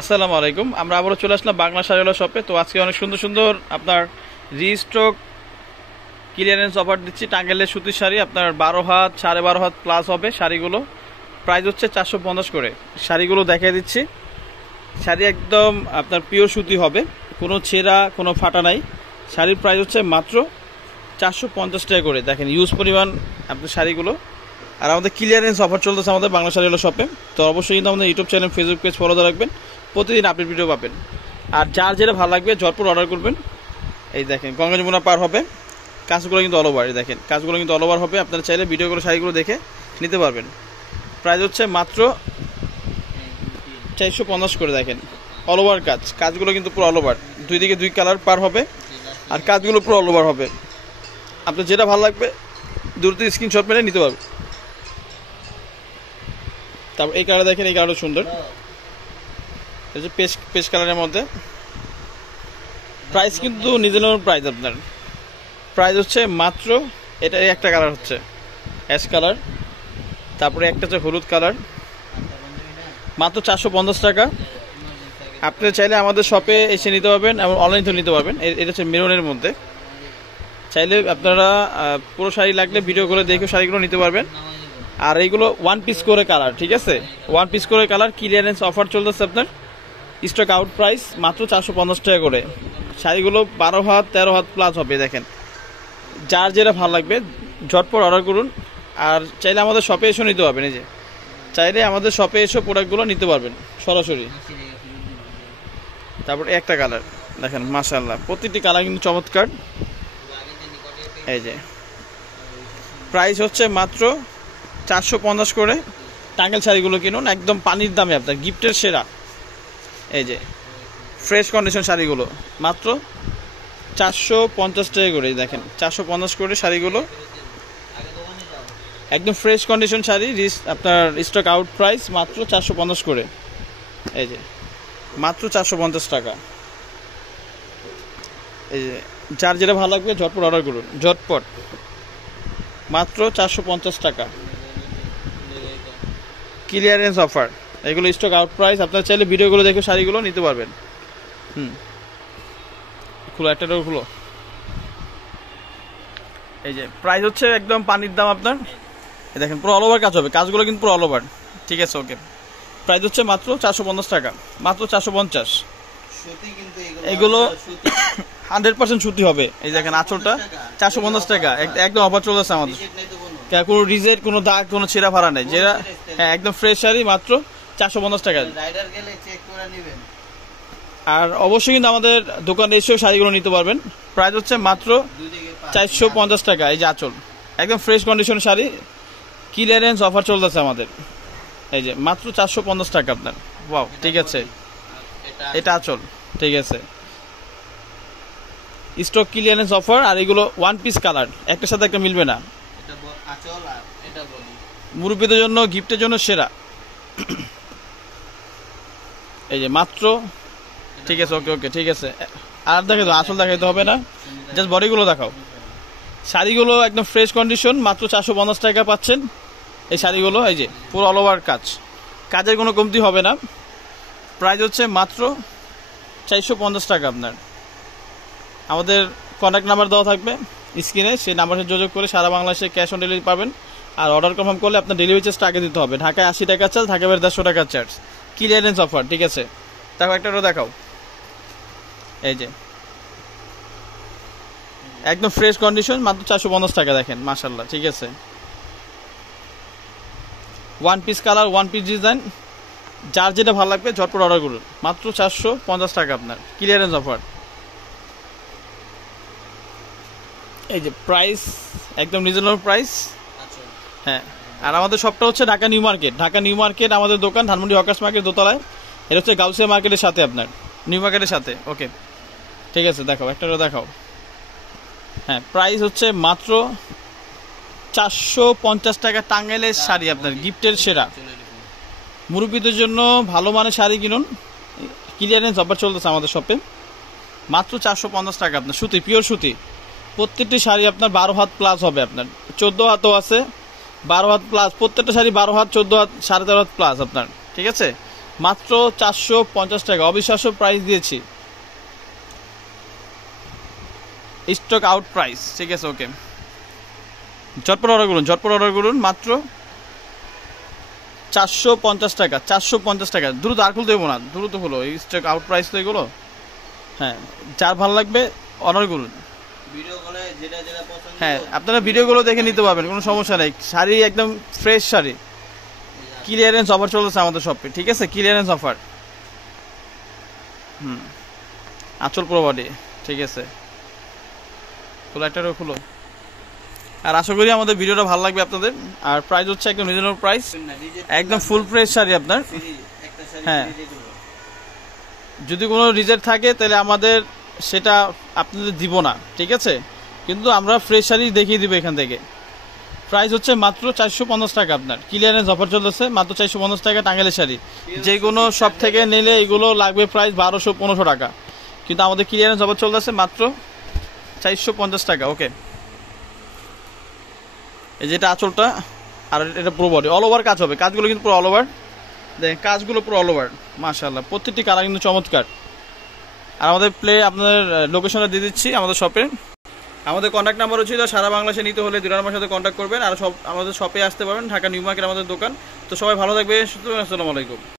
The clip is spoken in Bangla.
আসসালামু আলাইকুম। আমরা আবারও চলে আসলাম বাংলা শাড়িওয়ালা শপে। তো আজকে অনেক সুন্দর সুন্দর আপনার রিস্টক ক্লিয়ারেন্স অফার দিচ্ছি। টাঙ্গেলের সুতির শাড়ি আপনার 12 হাত 12.5 হাত প্লাস হবে শাড়িগুলো। প্রাইস হচ্ছে 450 করে। শাড়িগুলো দেখিয়ে দিচ্ছি। শাড়ি একদম আপনার পিওর সুতি হবে, কোনো ছেঁড়া কোনো ফাটা নাই। শাড়ির প্রাইস হচ্ছে মাত্র 450 টাকা করে। দেখেন ইউজ পরিমাণ আপনার শাড়িগুলো। আর আমাদের ক্লিয়ারেন্স অফার চলতেছে আমাদের বাংলা শাড়িওয়ালা শপে। তো অবশ্যই কিন্তু আমাদের YouTube channel, Facebook page follow দিয়ে রাখবেন, প্রতিদিন আপডেট ভিডিও পাবেন। আর যার যেটা ভালো লাগবে ঝটপট অর্ডার করবেন। এই দেখেন গঙ্গা যমুনা পার হবে, কাজগুলো কিন্তু অল ওভার। দেখেন কাজগুলো কিন্তু অল ওভার হবে। আপনারা চাইলে ভিডিওগুলো শাড়িগুলো দেখে নিতে পারবেন। প্রাইস হচ্ছে মাত্র 450 করে। দেখেন অল ওভার কাজ, কাজগুলো কিন্তু পুরো অল ওভার, দুই দিকে দুই কালার পার হবে আর কাজগুলো পুরো অল ওভার হবে। আপনার যেটা ভালো লাগবে দূর থেকে স্ক্রিনশট মেরে নিতে পারবেন। তারপর এই কালার দেখেন, এই কালারটা সুন্দর, এই যে পেস্ট কালারের মধ্যে। প্রাইস কিন্তু রিজনেবল প্রাইস। আপনার প্রাইস হচ্ছে মাত্র, এটা একটা কালার হচ্ছে অ্যাশ কালার, তারপরে একটা হচ্ছে হলুদ কালার, মাত্র 450 টাকা। আপনি চাইলে আমাদের শপে এসে নিতে পারবেন এবং অনলাইন থেকে নিতে পারবেন। এটা হচ্ছে মেরুনের মধ্যে। চাইলে আপনারা পুরো শাড়ি লাগলে ভিডিও করে দেখে শাড়িগুলো নিতে পারবেন। আর এইগুলো ওয়ান পিস করে কালার, ঠিক আছে, ওয়ান পিস করে কালার। ক্লিয়ারেন্স অফার চলতেছে আপনার, স্টক আউট প্রাইস মাত্র 450 টাকা করে। শাড়িগুলো 12 হাত 13 হাত প্লাস হবে। দেখেন যার যেটা ভালো লাগবে ঝটপট অর্ডার করুন। আর চাইলে আমাদের শপে এসেও নিতে পারবেন। এই যে চাইলে আমাদের শপে এসেও প্রোডাক্টগুলো নিতে পারবেন সরাসরি। তারপর একটা কালার দেখেন, মাশাআল্লাহ প্রতিটি কালার কিন্তু চমৎকার। এই যে প্রাইস হচ্ছে মাত্র 450 করে। টাঙ্গেল শাড়িগুলো কিনুন একদম পানির দামে, আপনার গিফটের সেরা। এই যে ফ্রেশ কন্ডিশন শাড়িগুলো মাত্র 450 টাকা করে। দেখেন 450 করে শাড়িগুলো, একদম ফ্রেশ কন্ডিশন শাড়ি। আপনার স্টক আউট প্রাইস মাত্র 450 করে। এই যে মাত্র 450 টাকা। এই যে যার যেটা ভালো লাগবে ঝটপট অর্ডার করুন, ঝটপট, মাত্র 450 টাকা। ক্লিয়ারেন্স অফার, এগুলো স্টক আউট প্রাইস। আপনারা চাইলে ভিডিওগুলো দেখে শাড়িগুলো নিতে পারবেন। খুলো, একটা খুলো। এই যে প্রাইস হচ্ছে একদম পানির দাম আপনার। দেখেন পুরো অল ওভার কাজ হবে, কাজগুলো কিন্তু পুরো অল ওভার, ঠিক আছে। ওকে, প্রাইস হচ্ছে মাত্র 450 টাকা, মাত্র 450। এগুলো 100% সুতি হবে। এই দেখেন আঁচলটা 450 টাকা, একদম অফার চলতেছে আমাদের। কোনো রিজেট, কোনো দাগ, কোনো ছেঁড়া ফাড়া নেই। যেটা হ্যাঁ একদম ফ্রেশ শাড়ি, মাত্র 450 টাকা। আর অবশ্যই কিন্তু আমাদের দোকানে এসেও শাড়িগুলো নিতে পারবেন। প্রাইস হচ্ছে মাত্র 450 টাকা। এই যে আঁচল একদম fresh condition sari, clearance offer চলতেছে আমাদের। এই যে মাত্র 450 টাকা আপনার। ওয়াও, ঠিক আছে। এটা আঁচল, ঠিক আছে। Stock clearance offer. আর এগুলো ওয়ান পিস কালার, একটার সাথে একটা মিলবে না। মুরব্বীদের জন্য, গিফটের জন্য সেরা। এই যে মাত্র, ঠিক আছে। ওকে ওকে, ঠিক আছে। আর দেখে তো আসল দেখাইতে হবে না, জাস্ট বডিগুলো দেখাও। শাড়িগুলো একদম ফ্রেশ কন্ডিশন, মাত্র 450 টাকা পাচ্ছেন এই শাড়িগুলো। এই যে পুরো অল ওভার কাজ, কাজের কোনো কমতি হবে না। প্রাইস হচ্ছে মাত্র 450 টাকা আপনার। আমাদের কন্ট্যাক্ট নাম্বার দেওয়া থাকবে স্ক্রিনে, সেই নাম্বারে যোগাযোগ করে সারা বাংলাদেশে ক্যাশ অন ডেলিভারি পাবেন। আর অর্ডার কনফার্ম করলে আপনার ডেলিভারি চার্জটা আগে দিতে হবে। ঢাকায় 80 টাকা চার্জ, ঢাকা বাইরে 150 টাকা চার্জ। ক্লিয়ারেন্স অফার, ঠিক আছে। দেখো একটা দেখাও। এই যে একদম ফ্রেশ কন্ডিশন, মাত্র 450 টাকা। দেখেন মাশাআল্লাহ, ঠিক আছে। One piece colour, one piece design, যার যেটা ভালো লাগবে ঝটপট অর্ডার করুন। মাত্র 450 টাকা আপনার, ক্লিয়ারেন্স অফার। এই যে প্রাইস একদম রিজনেবল প্রাইস। হ্যাঁ, আর আমাদের শপটা হচ্ছে Dhaka new market. Dhaka new market আমাদের দোকান, ধানমন্ডি হকার্স মার্কেট দোতলায়। এটা হচ্ছে গাউসিয়া মার্কেটের সাথে, আপনার নিউ মার্কেটের সাথে। ওকে, ঠিক আছে। দেখাও একটা দেখাও। হ্যাঁ, প্রাইস হচ্ছে মাত্র 450 টাকা। টাঙ্গাইলের শাড়ি আপনার গিফটের সেরা। মুরব্বীদের জন্য ভালো মানের শাড়ি কিনুন, ক্লিয়ারেন্স অফার চলতেছে আমাদের শপে। মাত্র 450 টাকা আপনার, সুতি, পিওর সুতি। প্রত্যেকটি শাড়ি আপনার 12 হাত প্লাস হবে। আপনার 14 হাতও আছে, 12 হাত প্লাস। প্রত্যেকটা শাড়ি 12 হাত, 14 হাত, 13.5 হাত প্লাস আপনার, ঠিক আছে। মাত্র 450 টাকা, অবিশ্বাস্য প্রাইস দিয়েছি, স্টক আউট প্রাইস। ঠিক আছে, ওকে, ঝটপট অর্ডার করুন, মাত্র 450 টাকা, 450 টাকা। দ্রুত আর খুলতে দেবো না, দ্রুত হলো, স্টক আউট প্রাইস তো এগুলো। হ্যাঁ, যার ভালো লাগবে অর্ডার করুন। হ্যাঁ, আপনারা ভিডিওগুলো দেখে নিতে পারবেন, কোনো সমস্যা নেই। শাড়ি একদম ফ্রেশ শাড়ি, ক্লিয়ারেন্স অফার চলছে আমাদের শপে। ঠিক আছে, ক্লিয়ারেন্স অফার। আঁচল পুরো বডি। ঠিক আছে, খোলো, একটারও খুলো। আর আশা করি আমাদের ভিডিওটা ভালো লাগবে আপনাদের। আর প্রাইস হচ্ছে একদম রিজনেবল প্রাইস, একদম ফুল ফ্রেশ শাড়ি আপনার। হ্যাঁ, যদি কোনো রিজেক্ট থাকে তাহলে আমাদের সেটা আপনাদের দিব না, ঠিক আছে, কিন্তু আমরা ফ্রেশ শাড়ি দেখিয়ে দিব এখান থেকে। প্রাইস হচ্ছে মাত্র 450 টাকা, আপনার ক্লিয়ারেন্স অফার চলতেছে, মাত্র 450 টাকা টাঙ্গাইলের শাড়ি। যে কোনো সব থেকে নিলে এগুলো লাগবে প্রাইস 1200-1500 টাকা, কিন্তু আমাদের ক্লিয়ারেন্স অফার চলতেছে মাত্র 450 টাকা। ওকে, এই যেটা আঁচলটা, আর এটা পুরো বডি অল ওভার কাজ হবে, কাজগুলো কিন্তু পুরো অল ওভার। দেখেন কাজগুলো পুরো অল ওভার, মাশাআল্লাহ, প্রত্যেকটি কালার কিন্তু চমৎকার। আর আমাদের আপনাদের লোকেশনটা দিয়ে দিচ্ছি আমাদের শপে। আমাদের কন্ট্যাক্ট নাম্বার হচ্ছে, সারা বাংলাদেশে নিতে হলে দুই নাম্বার সাথে কন্ট্যাক্ট করবেন। আর সব আমাদের শপে আসতে পারবেন, ঢাকা নিউ মার্কেট আমাদের দোকান। তো সবাই ভালো থাকবে, আসসালামু আলাইকুম।